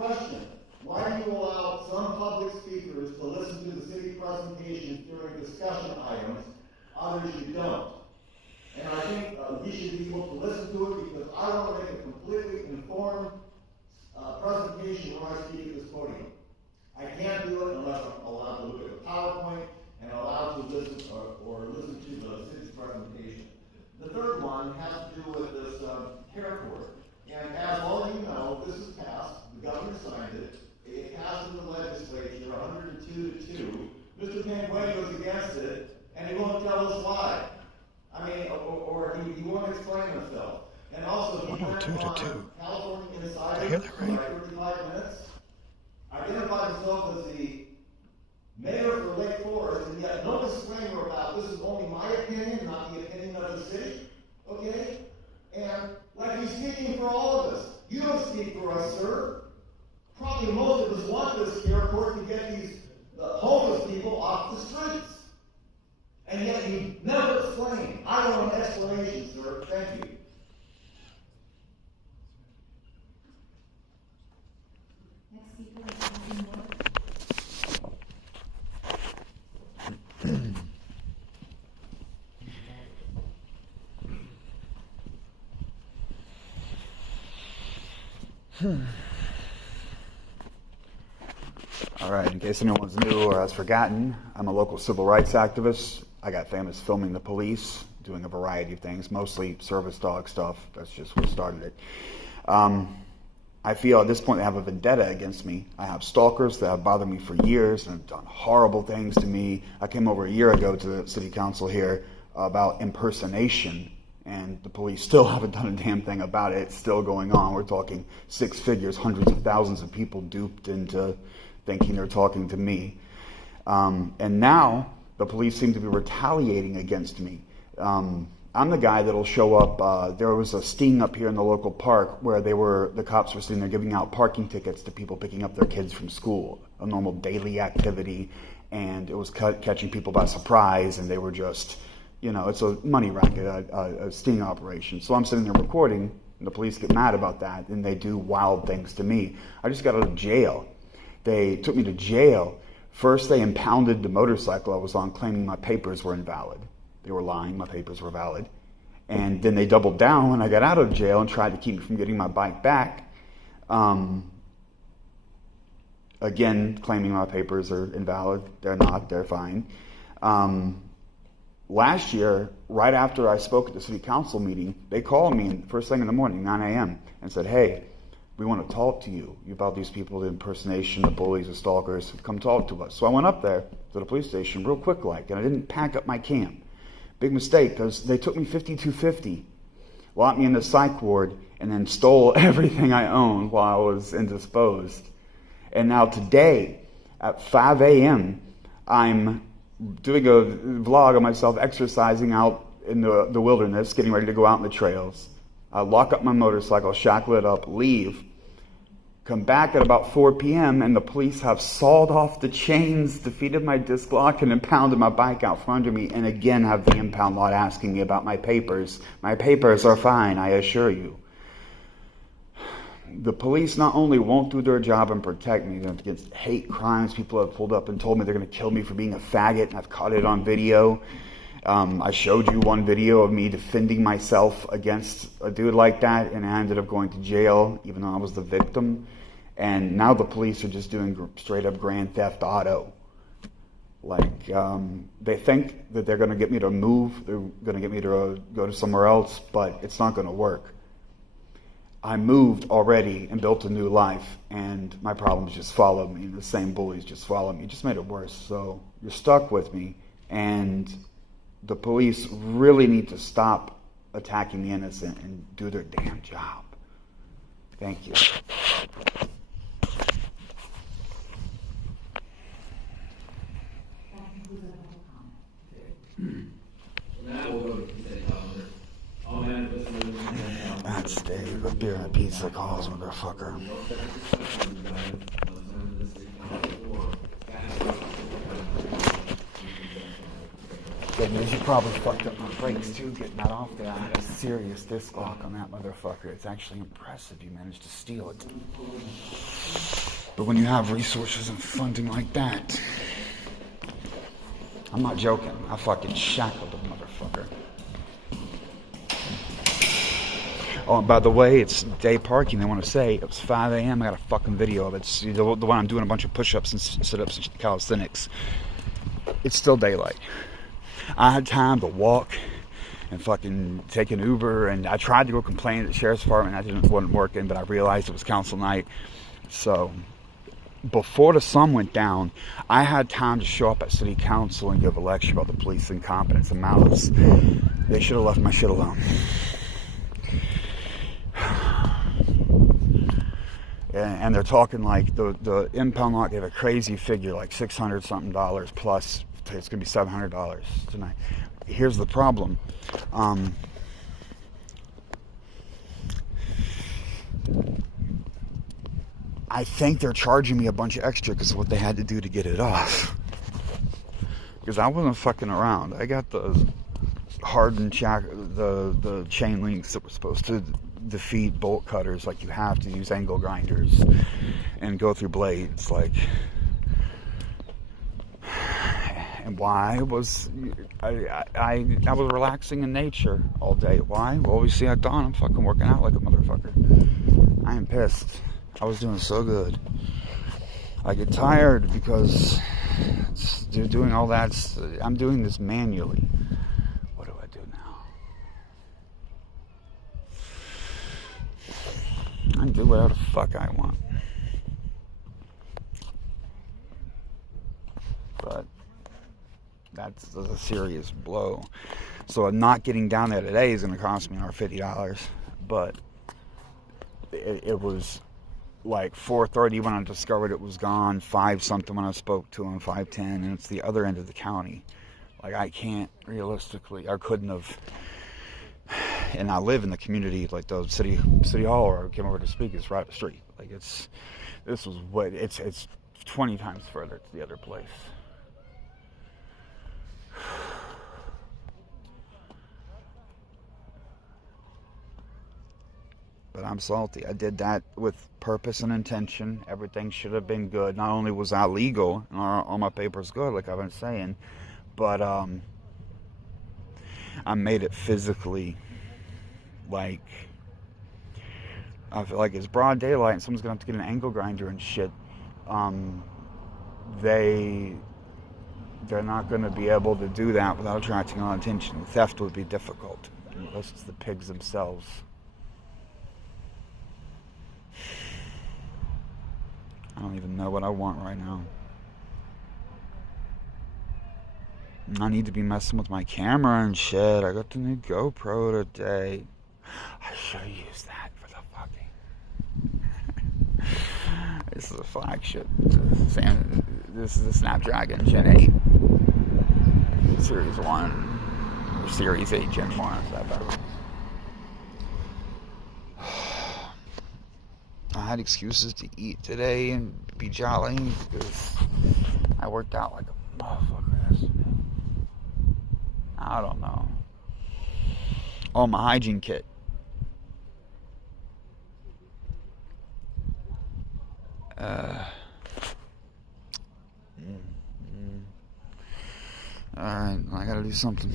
question. Why do you allow some public speakers to listen to the city presentations during discussion items, others you don't? And I think we should be able to listen to it because I want to make a completely informed presentation when I speak at this podium. I can't do it unless I'm allowed to look at the PowerPoint and allowed to listen or listen to the city's presentation. The third one has to do with this airport. And as all of you know, this is passed. The governor signed it. It passed in the legislature, 102 to 2. Mr. Panguay goes against it, and he won't tell us why. I mean, or he won't explain himself. And also, he went on California Insider for like 35 minutes, identified himself as the mayor for Lake Forest, and yet no disclaimer about this is only my opinion, not the opinion of the city. Okay? And like he's speaking for all of us. You don't speak for us, sir. Probably most of us want this airport to get these homeless people off the streets. And yet you never explain. I want an explanation, sir. Thank you. Next speaker is All right, in case anyone's new or has forgotten, I'm a local civil rights activist. I got famous filming the police, doing a variety of things, mostly service dog stuff. That's just what started it. I feel at this point they have a vendetta against me. I have stalkers that have bothered me for years and have done horrible things to me. I came over a year ago to the city council here about impersonation, and the police still haven't done a damn thing about it. It's still going on. We're talking six figures, hundreds of thousands of people duped into thinking they're talking to me. And now the police seem to be retaliating against me. I'm the guy that'll show up. There was a sting up here in the local park where the cops were sitting there giving out parking tickets to people picking up their kids from school, a normal daily activity, and it was catching people by surprise, and they were just, it's a money racket, a sting operation. So I'm sitting there recording, and the police get mad about that, and they do wild things to me. I just got out of jail. They took me to jail. First, they impounded the motorcycle I was on, claiming my papers were invalid. They were lying, my papers were valid. And then they doubled down when I got out of jail and tried to keep me from getting my bike back. Again, claiming my papers are invalid. They're not, they're fine. Last year, right after I spoke at the city council meeting, they called me first thing in the morning, 9 a.m., and said, hey, we want to talk to you about these people, the impersonation, the bullies, the stalkers. Come talk to us. So I went up there to the police station real quick and I didn't pack up my camp. Big mistake, because they took me 5250, locked me in the psych ward, and then stole everything I owned while I was indisposed. And now today, at 5 a.m., I'm doing a vlog of myself exercising out in the wilderness, getting ready to go out in the trails. I lock up my motorcycle, shackle it up, leave, come back at about 4 p.m., and the police have sawed off the chains, defeated my disc lock, and impounded my bike out from under me, and again have the impound lot asking me about my papers. My papers are fine, I assure you. The police not only won't do their job and protect me against hate crimes, people have pulled up and told me they're going to kill me for being a faggot, and I've caught it on video. I showed you one video of me defending myself against a dude like that, and I ended up going to jail, even though I was the victim. And now the police are just doing straight up grand theft auto. Like, they think that they're going to get me to move, they're going to get me to go to somewhere else, but it's not going to work. I moved already and built a new life, and my problems just followed me. The same bullies just followed me. It just made it worse. So you're stuck with me, and the police really need to stop attacking the innocent and do their damn job. Thank you. That's Dave, a beer and a pizza calls, motherfucker. Good news, you probably fucked up my brakes too, getting that off there. I had a serious disc lock on that motherfucker. It's actually impressive you managed to steal it. But when you have resources and funding like that, I'm not joking. I fucking shackled the motherfucker. Oh, and by the way, it's day parking. They want to say it was 5 a.m. I got a fucking video of it. It's the one I'm doing a bunch of push-ups and sit-ups and calisthenics. It's still daylight. I had time to walk and fucking take an Uber, and I tried to go complain at the sheriff's department. That wasn't working, but I realized it was council night. So before the sun went down, I had time to show up at city council and give a lecture about the police incompetence and malice. They should have left my shit alone. And they're talking like the impound lot gave a crazy figure, like $600 something plus. It's gonna be $700 tonight. Here's the problem. I think they're charging me a bunch of extra because of what they had to do to get it off. Because I wasn't fucking around. I got the hardened the chain links that were supposed to defeat bolt cutters. Like, you have to use angle grinders and go through blades. Like, and why was I was relaxing in nature all day? Why? Well, we see at dawn I'm fucking working out like a motherfucker. I am pissed. I was doing so good. I get tired because doing all that. I'm doing this manually. What do I do now? I can do whatever the fuck I want. But that's a serious blow. So not getting down there today is going to cost me another $50. But it was like 4:30 when I discovered it was gone, 5 something when I spoke to him, 5:10, and it's the other end of the county. Like, I can't realistically, I couldn't have. And I live in the community, like the city hall where I came over to speak is right up the street. Like, this was what it's 20 times further to the other place. But I'm salty. I did that with purpose and intention. Everything should have been good. Not only was I legal and all my papers good, like I've been saying, but I made it physically, like, I feel like it's broad daylight and someone's gonna have to get an angle grinder and shit. They're not gonna be able to do that without attracting on attention. Theft would be difficult, unless it's the pigs themselves. I don't even know what I want right now. I need to be messing with my camera and shit. I got the new GoPro today. I should have used that for the fucking... This is a flagship. This is a Snapdragon Gen 8. Series 1. Or Series 8 Gen 1. Is that better? I had excuses to eat today and be jolly because I worked out like a motherfucker yesterday. I don't know. Oh, my hygiene kit. Alright, I gotta do something.